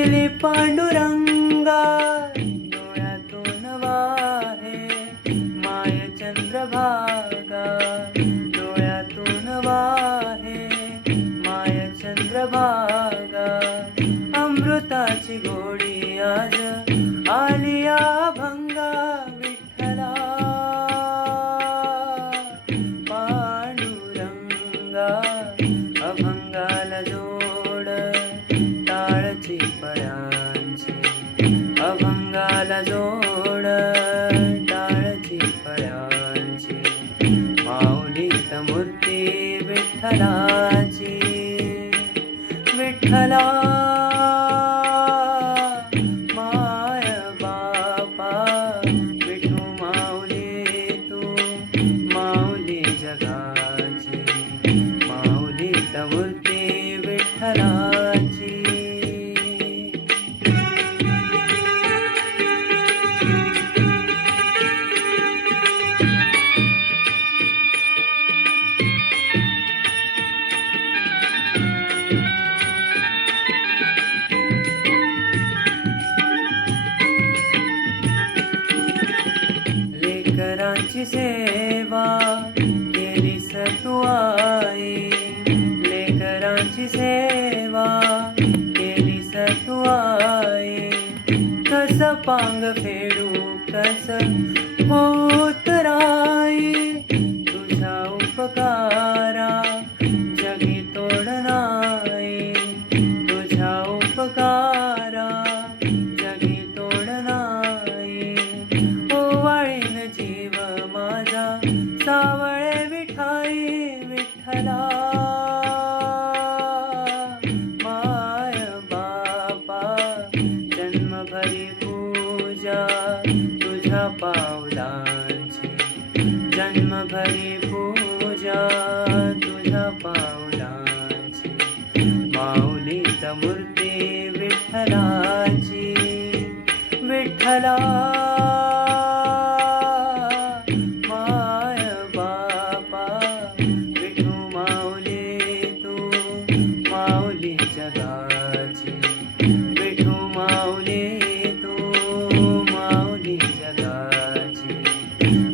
दिली पांडुरंगा डोळ्यातून वाहे माय चंद्रभागा, डोळ्यातून वाहे माय चंद्रभागा. अमृताची गोडी आज आली अभंगा विठ्ठला पांडुरंगा. अभंगाला जोड टाळची फळ्यांची, अभंगाला जोड टाळची फळ्यांची. माऊलीत मूर्ती विठ्ठलाची, विठ्ठला माय बापा. विठू माऊली तू माऊली जगाची, माऊलीत मूर्ती विठ्ठलाची. लेकरांची सेवा केलीस तू आई, लेकरांची सेवा केलीस तू आई. कस पांग फेडू कस होत राई, तुझ्या उपकारा जगी तोड नाही, तुझ्या उपकारा जगी तोड नाही. ओवाळीन जीव माझा सावळे विठाई विठ्ठला माय बापा. जन्मभरी पूजा तुझ्या पावलांची, जन्मभरी पूजा तुझ्या पावलांची. माऊलीत मूर्ती विठ्ठलाची, विठ्ठला माय बापा. विठू माऊली तू माऊली जगाची, विठू माऊली तू माऊली जगाची.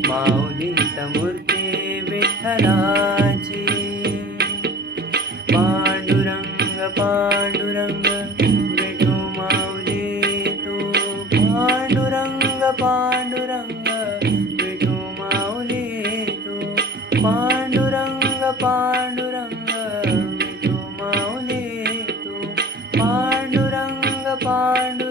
माऊलीत मूर्ती विठ्ठलाची. पांडुरंग पांडुरंग विठू माऊली तू, पांडुरंग पांडुरंग विठू माऊली तू, पांडुरंग पांडुरंग विठू माऊली तू, पांडुरंग पांडुरंग.